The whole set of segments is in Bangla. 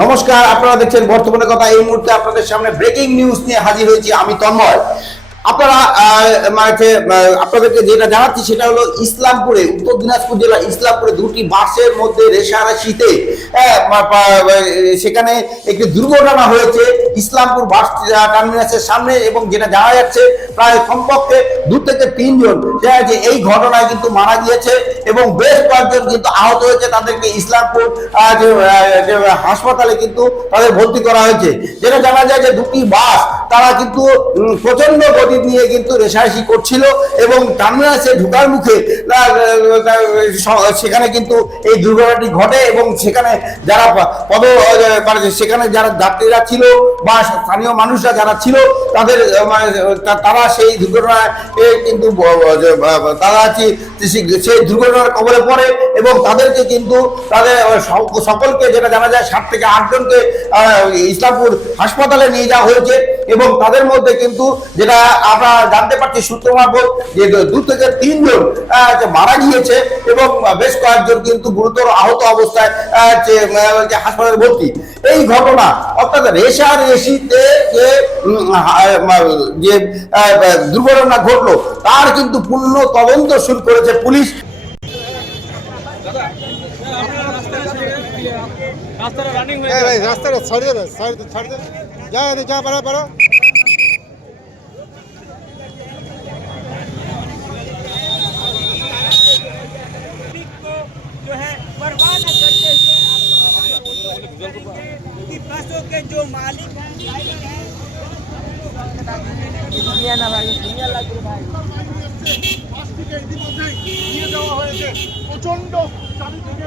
নমস্কার, আপনারা দেখছেন বর্তমানে কথা এই মুহূর্তে আপনাদের সামনে ব্রেকিং নিউজ নিয়ে হাজির হয়েছি আমি তন্ময়। আপনারা মানে আপনাদেরকে যেটা জানাচ্ছি সেটা হলো ইসলামপুরে, উত্তর দিনাজপুর জেলার ইসলামপুরে দুটি বাসের মধ্যে রেশারেশিতে পা- সেখানে একটি দুর্ঘটনা হয়েছে। ইসলামপুর বাস টার্মিনাসের সামনে এবং যেটা জানা যাচ্ছে, প্রায় কমপক্ষে দু থেকে তিনজন যে এই ঘটনায় কিন্তু মারা গিয়েছে এবং বেশ কয়েকজন কিন্তু আহত হয়েছে। তাদেরকে ইসলামপুর হাসপাতালে কিন্তু তাদের ভর্তি করা হয়েছে। যেটা জানা যায় যে দুটি বাস তারা কিন্তু প্রচণ্ড গতি নিয়ে কিন্তু রেশারেশি করছিল এবং টার্মিনাসে ঢোকার মুখে সেখানে কিন্তু এই দুর্ঘটনাটি ঘটে এবং সেখানে যারা পদ মানে সেখানে যারা যাত্রীরা ছিল বা স্থানীয় মানুষরা যারা ছিল, তাদের মানে তারা সেই দুর্ঘটনায় কিন্তু তারা সেই দুর্ঘটনার কবলে পড়ে এবং তাদেরকে কিন্তু তাদের সকলকে যেটা জানা যায়, সাত থেকে আটজনকে ইসলামপুর হাসপাতালে নিয়ে যাওয়া হয়েছে এবং তাদের মধ্যে কিন্তু যেটা আমরা জানতে পারছি সূত্র মারফত যে দু থেকে তিনজন মারা গিয়েছে এবং বেশ কয়েকজন কিন্তু গুরুতর আহত অবস্থায় যে হাসপাতালে ভর্তি। এই ঘটনা অর্থাৎ রেশা রেশিতে যে যে দুর্ঘটনা ঘটলো তার কিন্তু পূর্ণ তদন্ত শুরু করেছে পুলিশ। রাস্তাটা রানিং হয়ে ভাই রাস্তাটা ছাড়িয়ে দে ছাড় দে ছাড় যা যা পারো পারো। যাওয়া হয়েছে প্রচণ্ড চারিদিকে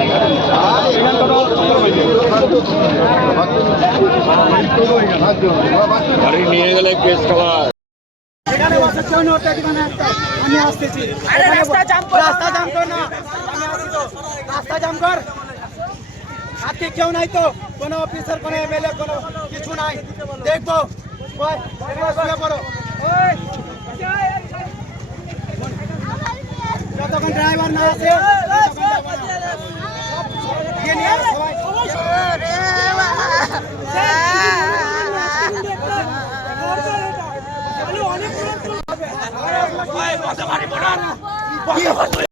হালে কি এখান টোটো আনে এখানে বসে কেউ নোট এখানে আমি আসতেছি। রাস্তা জাম কর। রাস্তা জাম কর না। রাস্তা জাম কর। আজকে কেউ নাই তো। কোনো অফিসার কোনো এমএলএ কোনো কিছু নাই। দেখব। এখানে পড়ো। যতক্ষণ ড্রাইভার না আসে ততক্ষণ যাব না। গিয়ে নিয়ে আয় সবাই। বিশেষ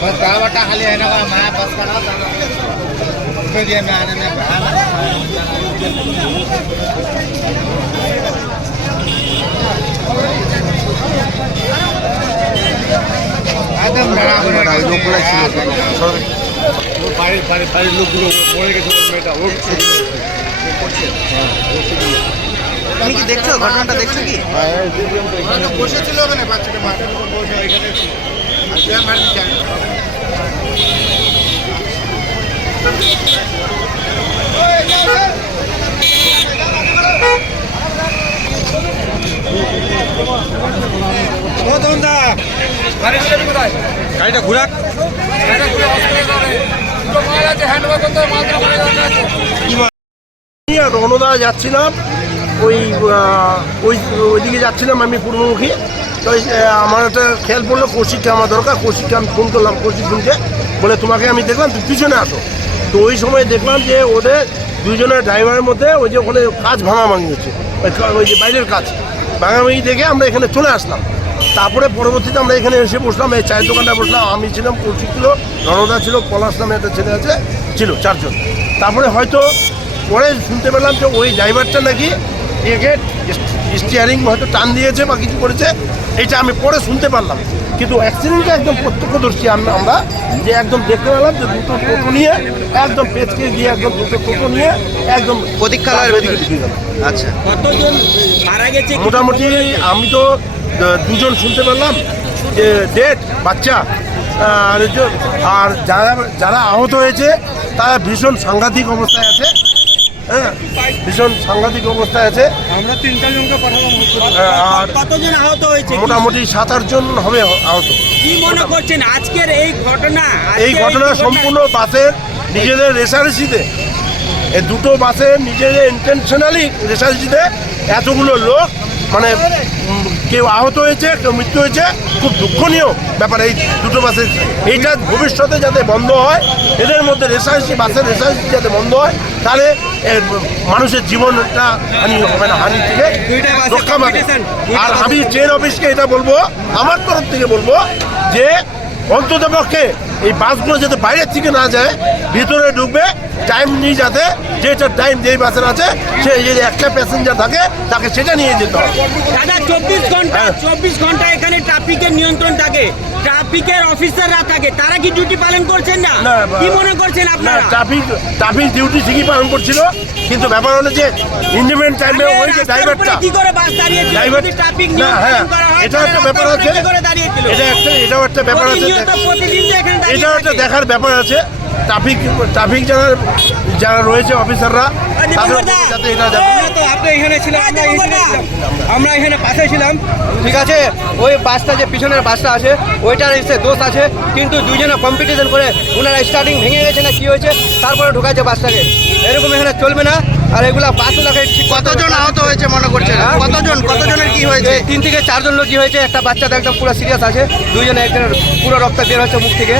बस गाँव बट्टा खाली है ना मैं बस का ना उसके लिए मैं आने में भया একদম বাড়ির বাড়ির বাড়ির লোকগুলো মরে গেছে ওর মেয়েটা ওর তুমি কি দেখছো ঘটনাটা দেখছো কি বসেছিল ওখানে বাচ্চাটা মাঠে বসে ওইখানে গাড়িটা ঘুরাক। রণদা যাচ্ছিলাম ওই ওই ওইদিকে যাচ্ছিলাম আমি পূর্বমুখী। ওই, আমার একটা খেয়াল পড়ল কৌশিককে আমার দরকার কৌশিককে আমি ফোন করলাম কৌশিক ফোনকে বলে তোমাকে আমি দেখলাম তুমি পিছনে আসো। তো ওই সময় দেখলাম যে ওদের দুজনের ড্রাইভারের মধ্যে ওই যে ওখানে কাজ ভাঙা ভাঙিয়েছে ওই যে বাইরের কাজ। ভাঙাভাঙি দেখে আমরা এখানে চলে আসলাম। তারপরে পরবর্তীতে আমরা এখানে এসে বসলাম এই চায়ের দোকানটা বসলাম আমি ছিলাম কৌশিক ছিল রণদা ছিল পলাশ নামে একটা ছেলে আছে ছিল চারজন। তারপরে হয়তো পরে শুনতে পেলাম যে ওই ড্রাইভারটা নাকি একে স্টিয়ারিং হয়তো টান দিয়েছে বা কিছু করেছে এটা আমি পরে শুনতে পারলাম। কিন্তু অ্যাক্সিডেন্টটা একদম প্রত্যক্ষদর্শী আমরা আমরা যে একদম দেখতে পেলাম যে দুটো টোটো নিয়ে একদম পেঁচকে গিয়ে একদম দুটো টোটো নিয়ে একদম প্রতীক্ষালয়ের ভেতরে ঢুকে গেল। আচ্ছা। কতজন মারা গেছে? মোটামুটি আমি তো দুজন শুনতে পেলাম যে ডেট বাচ্চা আর যারা যারা আহত হয়েছে তারা ভীষণ সাংঘাতিক অবস্থায় আছে। হ্যাঁ ভীষণ সাংঘাতিক অবস্থায় আছে। আমরা তিনটা জনকে পাঠালাম আর কতজন আহত হয়েছে? মোটামুটি সাত আটজন হবে আহত। কি মনে করছেন আজকের এই ঘটনা? এই ঘটনা সম্পূর্ণ বাসের নিজেদের রেসারেসিতে এই দুটো বাসে নিজেদের ইন্টেনশনালি রেসারেসিতে এতগুলো লোক মানে কেউ আহত হয়েছে কেউ মৃত্যু হয়েছে খুব দুঃখনীয় ব্যাপার এই দুটো বাসে। এইটা ভবিষ্যতে যাতে বন্ধ হয় এদের মধ্যে রেসাইসি বাসের রেসাইসি যাতে বন্ধ হয় তাহলে মানুষের জীবনটা হানি হবে না হানি থেকে রক্ষা পাবে। আর আমি ট্রেন অফিসকে এটা বলব আমার তরফ থেকে বলব যে অন্তত পক্ষে এই বাসগুলো যাতে বাইরের থেকে না যায় ভিতরে ঢুকবে টাইম নিয়ে যাতে যেটা টাইম যেই বাসের আছে সে যদি একটা প্যাসেঞ্জার থাকে তাকে সেটা নিয়ে যেতে হবে। দাদা চব্বিশ ঘণ্টা হ্যাঁ। চব্বিশ ঘণ্টা এখানে ট্রাফিকের নিয়ন্ত্রণ থাকে। ট্রাফিকের অফিসাররা থাকে। তারা কি ডিউটি পালন করছেন না? কি মনে করছেন আপনারা? ট্রাফিক ট্রাফিক ডিউটি ঠিকই পালন করছিল কিন্তু ব্যাপার হলো যে ইন্ডিপেন্ডেন্ট টাইমে ওই যে ড্রাইভারটা কি করে বাস দাঁড়িয়েছিল? ড্রাইভার ট্রাফিক নিয়ন্ত্রণ করা এটা একটা ব্যাপার আছে। এটা একটা এটাও একটা ব্যাপার আছে। এটাও একটা দেখার ব্যাপার আছে। ট্রাফিক ট্রাফিক যারা যারা রয়েছে অফিসাররা যাতে এটা আমরা আপনি এখানে ছিলাম আমরা এখানে ছিলাম। আমরা এখানে পাশে ছিলাম। ঠিক আছে ওই বাসটা যে পিছনের বাসটা আছে ওইটার এসে দোষ আছে কিন্তু দুজনে কম্পিটিশন করে ওনারা স্টার্টিং ভেঙে গেছে না কি হয়েছে তারপরে ঢুকাচ্ছে বাসটাকে। এরকম এখানে চলবে না আর এগুলা বাসগুলোকে ঠিক কতজন আহত হয়েছে মনে করছেন? হ্যাঁ? হয়েছে তিন থেকে চারজন লোক কি হয়েছে একটা বাচ্চাটা একদম পুরো সিরিয়াস আছে দুজনে একজনের পুরো রক্ত বের হচ্ছে মুখ থেকে।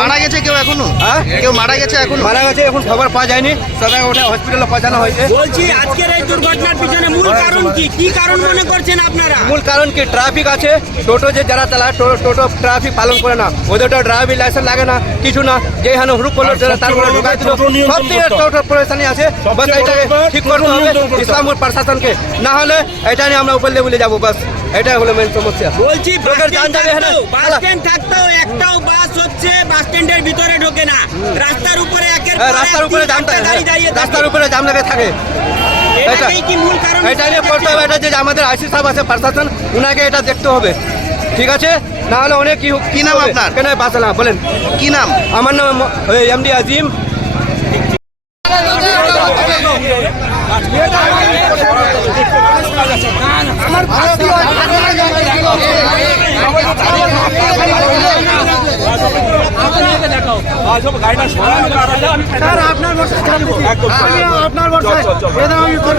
মারা গেছে কেউ এখনও? হ্যাঁ? কেউ মারা গেছে এখন? মারা গেছে এখন খবর পাওয়া যায়নি সবাই ওটা হসপিটালে পৌঁছানো হয়েছে। বলছি আজকের এই দুর্ঘটনার পিছনে মূল কারণ কি? কি কারণ মনে করছেন আপনারা? মূল কারণ কি? ট্রাফিক আছে টোটো যে যারা চালায় টোটো ট্রাফিক পালন করে না ওদের তো ড্রাইভিং লাইসেন্স লাগে না কিছু না। যে হানো হুড়ুপ করল সবচেয়ে তারপরে বড় ঢুকাই দিল। সব থেকে টোটো পরেশানি আছে বাস এটাকে ঠিক করতে হবে। ইসলামপুর প্রশাসনকে। না হলে এটা নিয়ে আমরা উপর লেভেলে যাব। বাস এটাই হলো মেন সমস্যা। বলছি বাস স্ট্যান্ড। থাকতেও বাস স্ট্যান্ড থাকতেও একটাও বাস হচ্ছে বাস স্ট্যান্ডের ভিতরে ঢোকে না। রাস্তার উপরে একের হ্যাঁ, পর রাস্তার উপরে জাম দাঁড়িয়ে রাস্তার উপরে জাম লেগে থাকে। এটাকেই কি মূল কারণ এটা নিয়ে করতে হবে এটা যে আমাদের আইসি সাহেব আছে প্রশাসন উনাকে এটা দেখতে হবে। ঠিক আছে? না হলে অনেক কি কি নাম আপনার? কেন বাস না বলেন। কি নাম? আমার নাম এমডি আজিম। স্যার আপনার আপনার ভরসা এটা আমি আপনারা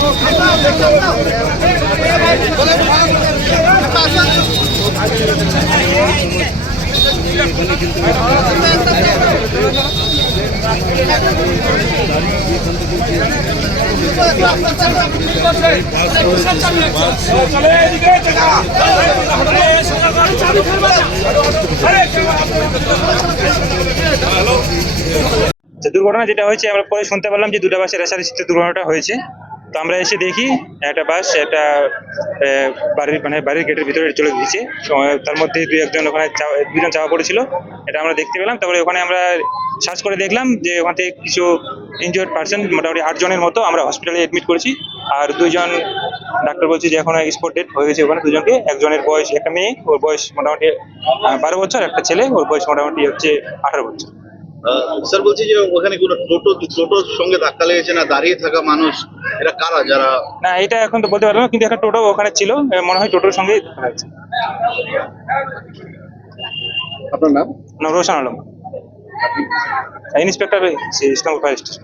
দুর্ঘটনা যেটা হয়েছে, আমরা পরে শুনতে পারলাম যে দুটো বাসের রেসারেসিতে দুর্ঘটনাটা হয়েছে। তো আমরা এসে দেখি, একটা বাস একটা বাড়ির মানে বাড়ির গেটের ভিতরে চলে গিয়েছে। তার মধ্যে দুই একজন ওখানে দুজন চাওয়া পড়েছিল। এটা আমরা দেখতে পেলাম। তারপরে ওখানে আমরা সার্চ করে দেখলাম যে ওখান থেকে কিছু ইনজিওর্ড পার্সন মোটামুটি আটজনের মতো আমরা হসপিটালে এডমিট করেছি। আর দুইজন ডাক্তার বলছে যে এখন স্পট ডেট হয়ে গেছে ওখানে। দুজনকে একজনের বয়স একটা মেয়ে ওর বয়স মোটামুটি বারো বছর একটা ছেলে ওর বয়স মোটামুটি হচ্ছে আঠারো বছর। স্যার বলছি যে ওখানে কোনো টোটো টোটোর সঙ্গে ধাক্কা লেগেছে না দাঁড়িয়ে থাকা মানুষ এরা কারা যারা? না এটা এখন তো বলতে পারব না কিন্তু একটা টোটো ওখানে ছিল মনে হয় টোটোর সঙ্গে আপনার নাম? Roshan Alam. Inspector Islampur fire station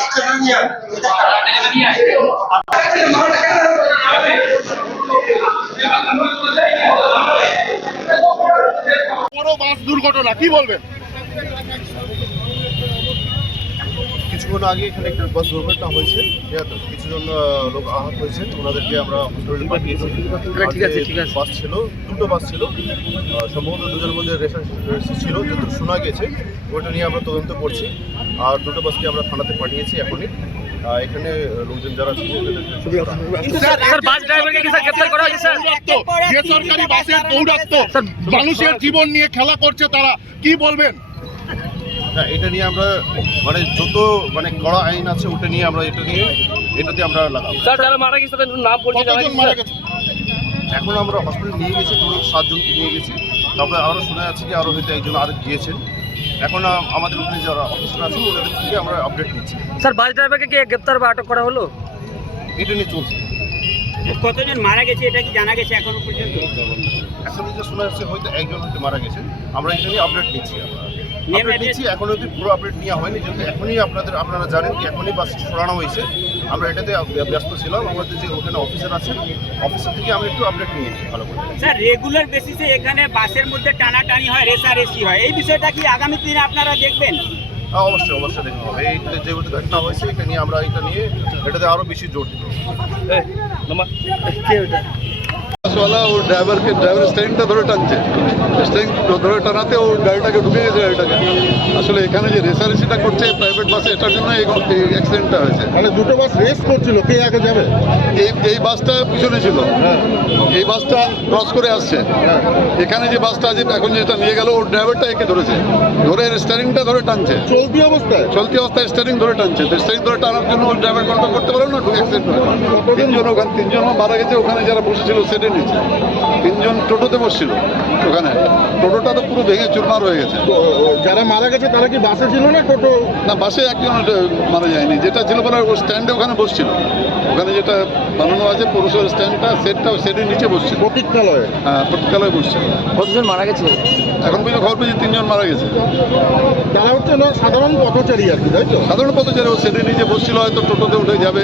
বড় বাস দুর্ঘটনা কি বলবেন? কিছুক্ষণ আগে এখানে একটা বাস দুর্ঘটনা হয়েছে ঠিক আছে? কিছু জন লোক আহত হয়েছে ওনাদেরকে আমরা হসপিটালে পাঠিয়েছি ঠিক আছে ঠিক আছে বাস ছিল দুটো বাস ছিল। সম্ভবত দুজনের মধ্যে রেসার ছিল যতটুকু শোনা গেছে ওটা নিয়ে আমরা তদন্ত করছি। আর দুটো বাসকে আমরা থানাতে পাঠিয়েছি এখনই। এখানে লোকজন যারা বেসরকারি বাসের দৌরাত্ম মানুষের জীবন নিয়ে খেলা করছে তারা কি বলবেন? এটা নিয়ে আমরা মানে যত মানে কড়া আইন আছে ওটা নিয়ে আমরা এটা নিয়ে এটাতে আমরা লাগাবো। কতজন মারা গেছে? এখন আমরা হসপিটাল নিয়ে গেছি পুরো সাতজনকে নিয়ে গেছি। তারপরে আরও শোনা যাচ্ছে কি আরও হয়তো একজন আরও গিয়েছেন। এখন আমাদের ওখানে যারা অফিসার আছে ওদের থেকে আমরা আপডেট নিচ্ছি। স্যার বাস ড্রাইভারকে কি গ্রেপ্তার বা আটক করা হলো? এটা নিয়ে চলছে। কতজন মারা গেছে এটা কি জানা গেছে এখনও পর্যন্ত? এখন যে শোনা যাচ্ছে হয়তো একজন হয়তো মারা গেছে। আমরা এটা নিয়ে আপডেট নিচ্ছি আমরা। আপডেট? নিচ্ছি এখন অবধি পুরো আপডেট নেওয়া হয়নি যেহেতু এখনই আপনাদের আপনারা জানেন কি এখনই বাস সরানো হয়েছে। আমরা এটাতে ব্যস্ত ছিলাম আমাদের যে ওখানে অফিসার আছেন অফিসার থেকে আমরা একটু আপডেট নিয়েছি ভালো করে। স্যার রেগুলার বেসিসে এখানে বাসের মধ্যে টানাটানি হয় রেসারেসি হয়। এই বিষয়টা কি আগামী দিনে আপনারা দেখবেন? হ্যাঁ অবশ্যই অবশ্যই দেখতে হবে। এই যেহেতু ঘটনা হয়েছে এটা নিয়ে আমরা এটা নিয়ে এটাতে আরও বেশি জোর দিব বাসওয়ালা ও ড্রাইভারকে ড্রাইভারের স্ট্যান্ডটা ধরে টানছে। স্ট্যান্ড ধরে টানাতে ও গাড়িটাকে ঢুকে গেছে গাড়িটাকে। আসলে এখানে যে রেসারেসিটা করছে প্রাইভেট বাসে এটার জন্য এই অ্যাক্সিডেন্টটা হয়েছে। মানে দুটো বাস রেস করছিল কে আগে যাবে? এই এই বাসটা পিছনে ছিল। এই বাসটা ক্রস করে আসছে। এখানে যে বাসটা আছে এখন যেটা নিয়ে গেল ওর ড্রাইভারটা একে ধরেছে। ধরে স্টারিংটা ধরে টানছে। চলতি অবস্থায়? চলতি অবস্থায় স্টারিং ধরে টানছে। তো স্টারিং ধরে টানার জন্য ওই ড্রাইভার কন্ট্রোল করতে পারল না অ্যাক্সিডেন্ট হয় তিনজন ওখানে তিনজন মারা গেছে ওখানে যারা বসেছিল সেটে নিচে তিনজন টোটোতে বসছিল ওখানে। টোটোটা তো পুরো ভেঙে চুরমার হয়ে গেছে। যারা মারা গেছে তারা কি বাসে ছিল না টোটো? না বাসে একজন মারা যায়নি। যেটা ছিল ও স্ট্যান্ডে ওখানে বসছিল। ওখানে যেটা বানানো আছে পৌরসভার স্ট্যান্ডটা সেটটা সেটের নিচে বসছিল। প্রতীক্ষালয়ে? হ্যাঁ প্রতীক্ষালয়ে বসছিল। কতজন মারা গেছে? এখন পর্যন্ত খবর পেয়েছি তিনজন মারা গেছে। তারা হচ্ছে না সাধারণ পথচারী আর কি তাই তো? সাধারণ পথচারী ও সেটের নিচে বসছিল হয়তো টোটোতে উঠে যাবে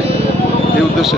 এই উদ্দেশ্যে।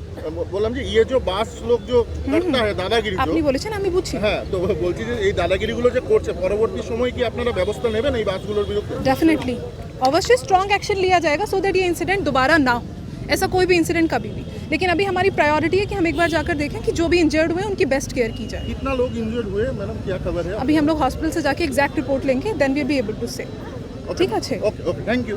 বললাম যে ইয়ে যে বাস লোক যে করতে হয় দাদাগিরি আপনি जो- বলেছেন আমি বুঝছি হ্যাঁ তো বলছি যে এই দাদাগিরিগুলো যে করছে পরবর্তী সময় কি আপনারা ব্যবস্থা নেবেন এই বাসগুলোর বিরুদ্ধে डेफिनेटली अवश्य स्ट्रॉन्ग एक्शन लिया जाएगा सो दैट ये इंसिडेंट दोबारा ना हो ऐसा कोई भी इंसिडेंट कभी भी लेकिन अभी हमारी प्रायोरिटी है कि हम एक बार जाकर देखें कि जो भी इंजर्ड हुए उनकी बेस्ट केयर की जाए कितना लोग इंजर्ड हुए मैडम क्या खबर है अभी हम लोग हॉस्पिटल से जाके एग्जैक्ट रिपोर्ट लेंगे then we be able to say ठीक है ओके ओके थैंक यू